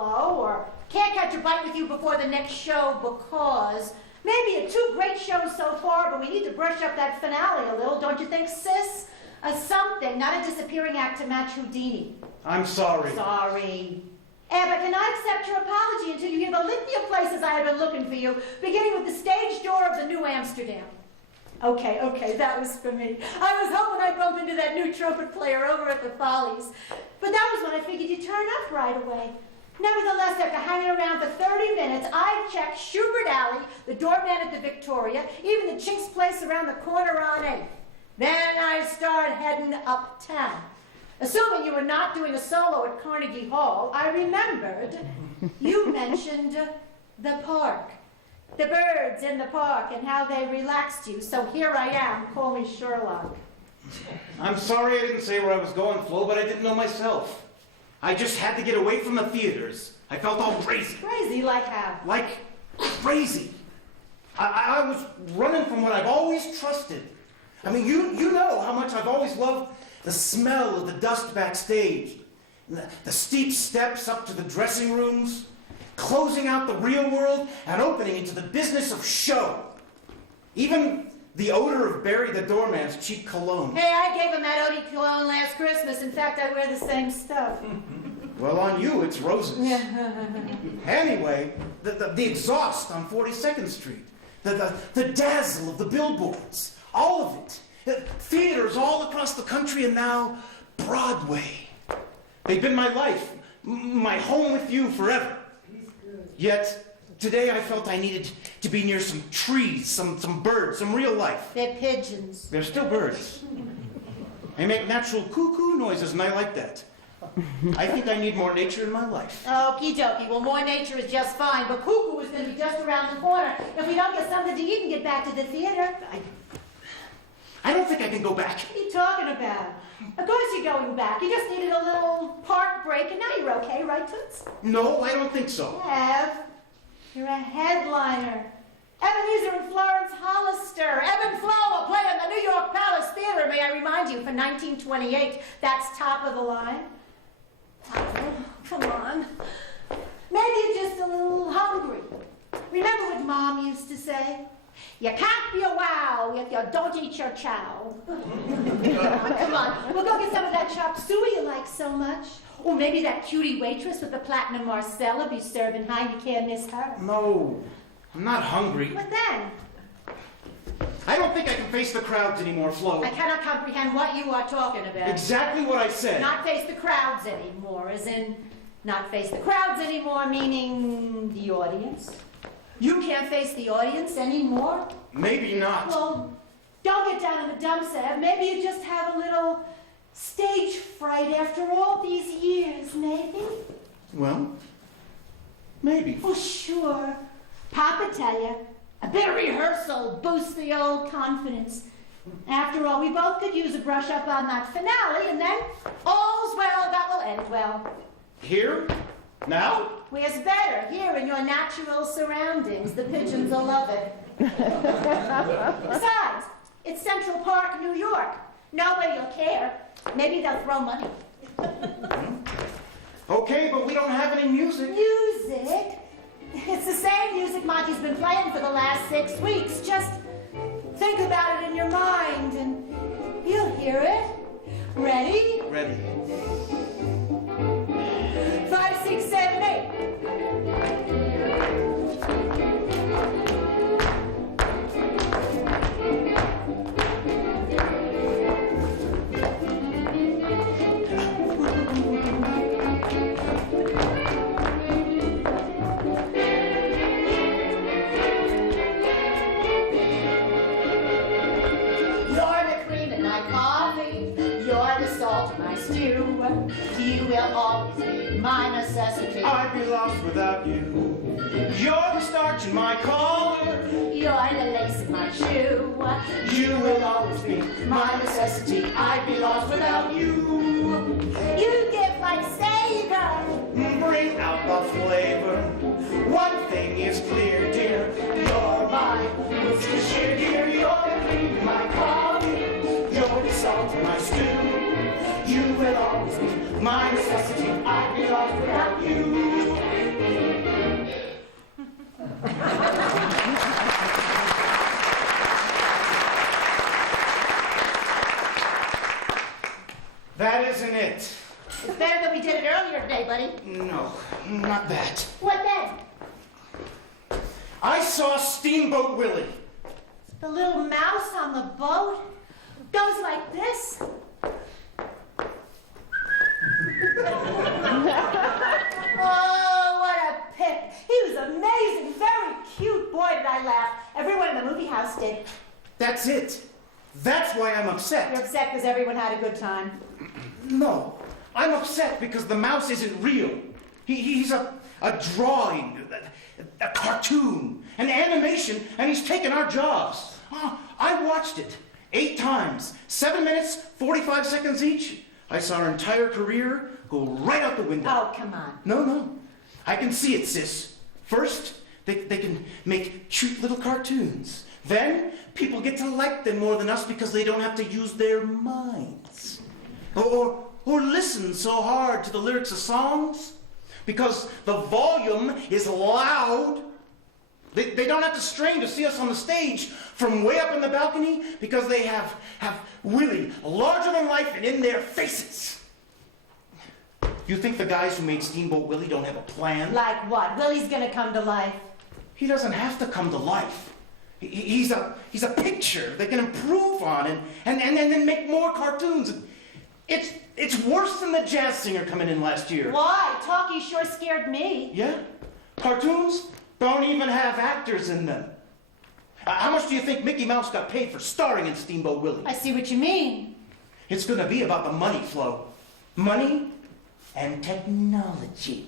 Flo, or can't catch a bite with you before the next show because maybe a 2 great shows so far, but we need to brush up that finale a little, don't you think, sis? Something, not a disappearing act to match Houdini. I'm sorry. Sorry. But can I accept your apology until you hear the litany of places I have been looking for you, beginning with the stage door of the New Amsterdam? Okay, that was for me. I was hoping I'd bump into that new trumpet player over at the Follies. But that was when I figured you'd turn up right away. Nevertheless, after hanging around for 30 minutes, I checked Schubert Alley, the doorman at the Victoria, even the Chink's place around the corner on 8th. Then I started heading uptown. Assuming you were not doing a solo at Carnegie Hall, I remembered you mentioned the park. The birds in the park and how they relaxed you. So here I am. Call me Sherlock. I'm sorry I didn't say where I was going, Flo, but I didn't know myself. I just had to get away from the theaters. I felt all crazy. Crazy like how? Like crazy. I was running from what I've always trusted. I mean, you know how much I've always loved the smell of the dust backstage, the steep steps up to the dressing rooms, closing out the real world and opening into the business of show. Even the odor of Barry the doorman's cheap cologne. Hey, I gave him that Odie cologne last Christmas. In fact, I wear the same stuff. Well, on you, it's roses. Anyway, the exhaust on 42nd Street, the dazzle of the billboards, all of it. Theaters all across the country, and now Broadway. They've been my life, my home with you forever. Yet, today I felt I needed to be near some trees, some birds, some real life. They're pigeons. They're still birds. They make natural cuckoo noises, and I like that. I think I need more nature in my life. Okie dokie. Well, more nature is just fine, but cuckoo is going to be just around the corner. If we don't get something to eat and get back to the theater. I don't think I can go back. What are you talking about? Of course you're going back. You just needed a little park break, and now you're okay, right, Toots? No, I don't think so. Ebb, you're a headliner. Ebenezer and Florence Hollister. Ebb and Flo will play in the New York Palace Theater, may I remind you, for 1928. That's top of the line. Oh, come on. Maybe you're just a little hungry. Remember what Mom used to say? You can't be a wow if you don't eat your chow. Come on, we'll go get some of that chop suey you like so much. Or maybe that cutie waitress with the platinum Marcella be serving high, you can't miss her. No, I'm not hungry. What then? I don't think I can face the crowds anymore, Flo. I cannot comprehend what you are talking about. Exactly what I said. Not face the crowds anymore, as in not face the crowds anymore, meaning the audience. You can't face the audience anymore? Maybe not. Well, don't get down in the dumps, Ebb. Maybe you just have a little stage fright after all these years, maybe? Well, maybe. Oh, sure. Papa tell you, a bit of rehearsal boosts the old confidence. After all, we both could use a brush up on that finale, and then all's well that will end well. Here? Now? Where's better? Here in your natural surroundings. The pigeons will love it. Besides, it's Central Park, New York. Nobody will care. Maybe they'll throw money. Okay, but we don't have any music. Music? It's the same music Monty's been playing for the last 6 weeks. Just think about it in your mind and you'll hear it. Ready? Ready. 5, 6, 7, 8. You will always be my necessity. I'd be lost without you. You're the starch in my collar. You're the lace in my shoe. You will always be my necessity. I'd be lost without you. You give like savor. Bring out the flavor. One thing is clear, dear. You're my Worcestershire, dear. You're the cream in my coffee. You're the salt in my stew. You will always be my necessity. I'd be lost without you. That isn't it. It's better than we did it earlier today, buddy. No, not that. What then? I saw Steamboat Willie. The little mouse on the boat goes like this. Oh, what a pick. He was amazing, very cute. Boy, did I laugh. Everyone in the movie house did. That's it. That's why I'm upset. You're upset because everyone had a good time. No, I'm upset because the mouse isn't real. He's a drawing, a cartoon, an animation, and he's taken our jobs. Oh, I watched it 8 times, 7 minutes, 45 seconds each. I saw our entire career go right out the window. Oh, come on. No. I can see it, sis. First, they can make cute little cartoons. Then, people get to like them more than us because they don't have to use their minds. Or listen so hard to the lyrics of songs because the volume is loud. They don't have to strain to see us on the stage from way up in the balcony because they have Willie larger than life and in their faces. You think the guys who made Steamboat Willie don't have a plan? Like what? Willie's gonna come to life. He doesn't have to come to life. He's a picture they can improve on and then make more cartoons. It's worse than the jazz singer coming in last year. Why? Talkie sure scared me. Yeah? Cartoons don't even have actors in them. How much do you think Mickey Mouse got paid for starring in Steamboat Willie? I see what you mean. It's gonna be about the money, Flo. Money and technology.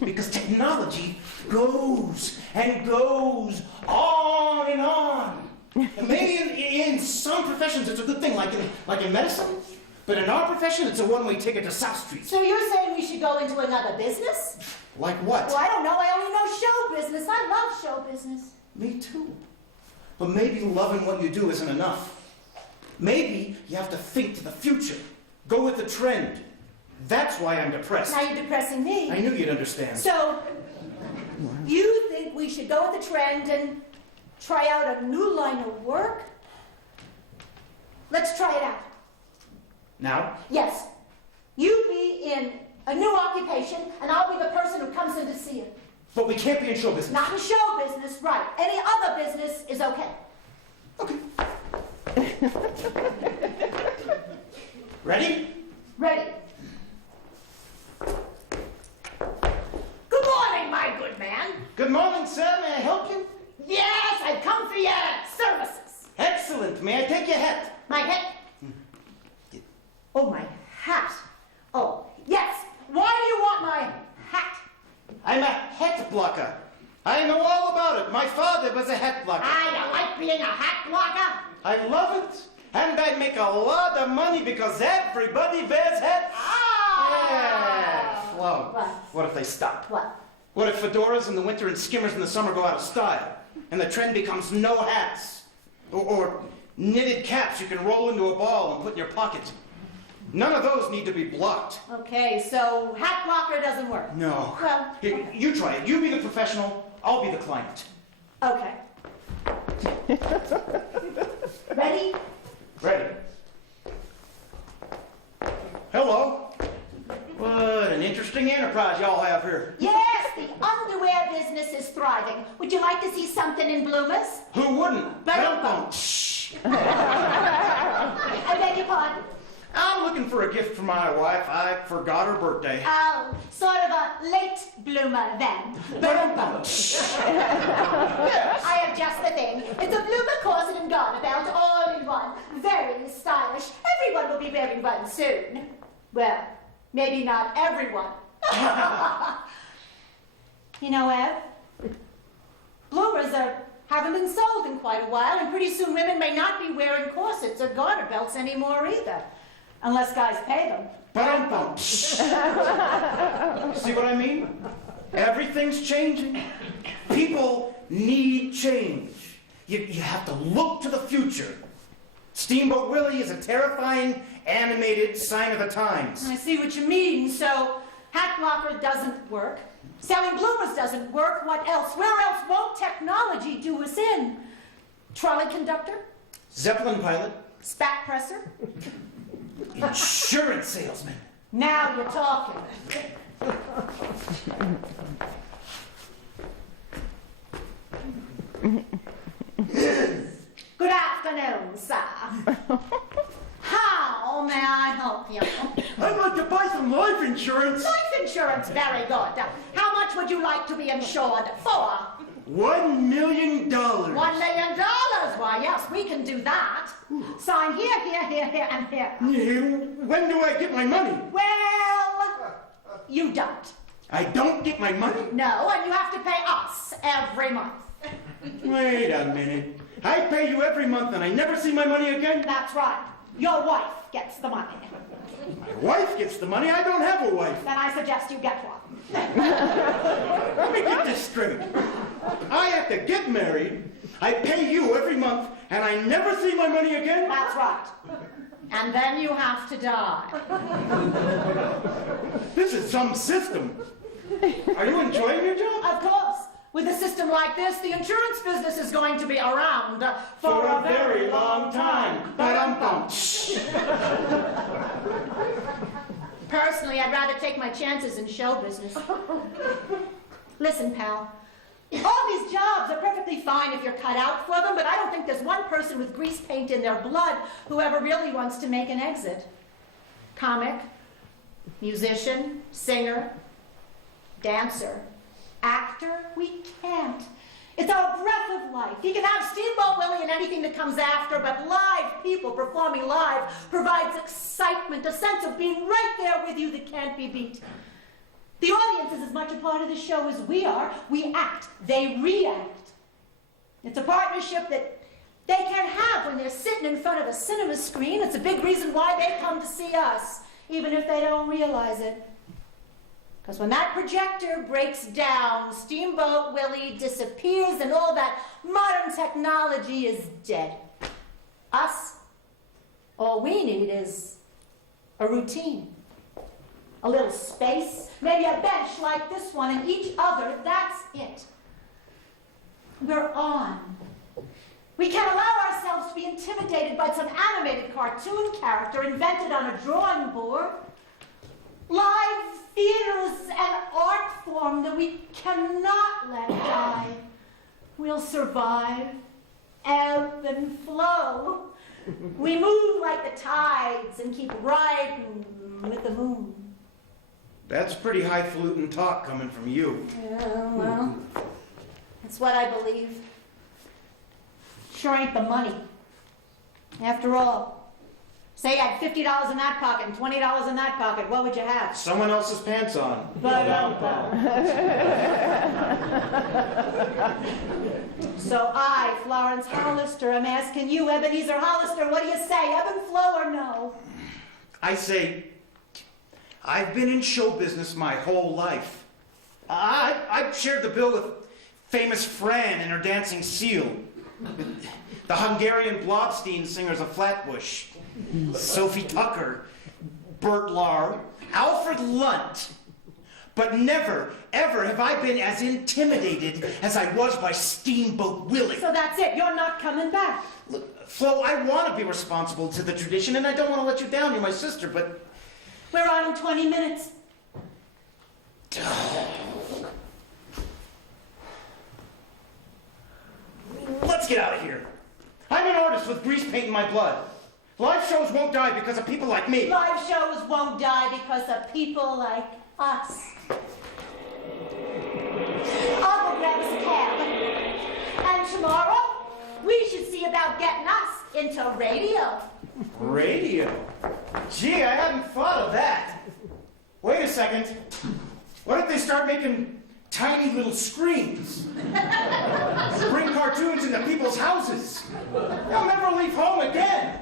Because technology goes and goes on and on. And maybe in some professions it's a good thing, like in medicine. But in our profession, it's a one-way ticket to South Street. So you're saying we should go into another business? Like what? Well, I don't know. I only know show business. I love show business. Me too. But maybe loving what you do isn't enough. Maybe you have to think to the future. Go with the trend. That's why I'm depressed. Now you're depressing me. I knew you'd understand. So, you think we should go with the trend and try out a new line of work? Let's try it out. Now? Yes. You be in a new occupation, and I'll be the person who comes in to see it. But we can't be in show business. Not in show business, right. Any other business is okay. Okay. Ready? Ready. Good morning, my good man. Good morning, sir. May I help you? Yes, I've come for your services. Excellent. May I take your hat? My hat. Oh, my hat. Oh, yes. Why do you want my hat? I'm a hat blocker. I know all about it. My father was a hat blocker. You like being a hat blocker? I love it. And I make a lot of money because everybody wears hats. Yeah. Flo. What if they stop? What? What if fedoras in the winter and skimmers in the summer go out of style? And the trend becomes no hats? Or knitted caps you can roll into a ball and put in your pocket. None of those need to be blocked. Okay, so hat blocker doesn't work. No. Well, Here, okay. you try it. You be the professional. I'll be the client. Okay. Ready? Ready. Hello. What an interesting enterprise y'all have here. Yes, the underwear business is thriving. Would you like to see something in bloomers? Who wouldn't? Don't. Shh. I beg your pardon? I'm looking for a gift for my wife. I forgot her birthday. Oh, sort of a late bloomer then. Shh. I have just the thing. It's a bloomer corset and garter belt all in one. Very stylish. Everyone will be wearing one soon. Well, maybe not everyone. You know, Ebb, bloomers haven't been sold in quite a while, and pretty soon women may not be wearing corsets or garter belts anymore either. Unless guys pay them. Ba-dum-bum. See what I mean? Everything's changing. People need change. You have to look to the future. Steamboat Willie is a terrifying, animated sign of the times. I see what you mean. So, hat cat blocker doesn't work. Selling bloomers doesn't work. What else? Where else won't technology do us in? Trolley conductor? Zeppelin pilot. Spat presser? Insurance salesman. Now you're talking. Good afternoon, sir. How may I help you? I'd like to buy some life insurance. Life insurance, very good. How much would you like to be insured for? $1 million. $1 million? Why, yes, we can do that. Sign here, here, here, here, and here. When do I get my money? Well, you don't. I don't get my money? No, and you have to pay us every month. Wait a minute. I pay you every month and I never see my money again? That's right. Your wife gets the money. My wife gets the money? I don't have a wife. Then I suggest you get one. Let me get this straight. I have to get married, I pay you every month, and I never see my money again? That's right. And then you have to die. This is some system. Are you enjoying your job? Of course. With a system like this, the insurance business is going to be around for a very long time. Ba-dum-bum. Personally, I'd rather take my chances in show business. Listen, pal. All these jobs are perfectly fine if you're cut out for them, but I don't think there's one person with grease paint in their blood who ever really wants to make an exit. Comic, musician, singer, dancer, actor, we can't. It's our breath of life. You can have Steamboat Willie and anything that comes after, but live people performing live provides excitement, a sense of being right there with you that can't be beat. The audience is as much a part of the show as we are. We act, they react. It's a partnership that they can't have when they're sitting in front of a cinema screen. It's a big reason why they come to see us, even if they don't realize it. Because when that projector breaks down, Steamboat Willie disappears and all that modern technology is dead. Us, all we need is a routine. A little space, maybe a bench like this one, and each other, that's it. We're on. We can't allow ourselves to be intimidated by some animated cartoon character invented on a drawing board. Live theater is an art form that we cannot let die. We'll survive. Ebb and flow. We move like the tides and keep riding with the moon. That's pretty highfalutin talk coming from you. Yeah, well, that's what I believe. Sure ain't the money. After all, say you had $50 in that pocket and $20 in that pocket, what would you have? Someone else's pants on. So I, Florence Hollister, am asking you, Ebenezer Hollister, what do you say, Ebb and Flo or no? I say, I've been in show business my whole life. I've shared the bill with famous Fran and her dancing seal, the Hungarian Blobstein singers of Flatbush, Sophie Tucker, Bert Lahr, Alfred Lunt. But never, ever have I been as intimidated as I was by Steamboat Willie. So that's it, you're not coming back. Look, Flo, I want to be responsible to the tradition, and I don't want to let you down. You're my sister, but... We're on in 20 minutes. Let's get out of here. I'm an artist with grease paint in my blood. Live shows won't die because of people like me. Live shows won't die because of people like us. I'll go grab us a cab. And tomorrow, we should see about getting us into radio. Radio? Gee, I hadn't thought of that. Wait a second. What if they start making tiny little screens? Bring cartoons into people's houses. They'll never leave home again.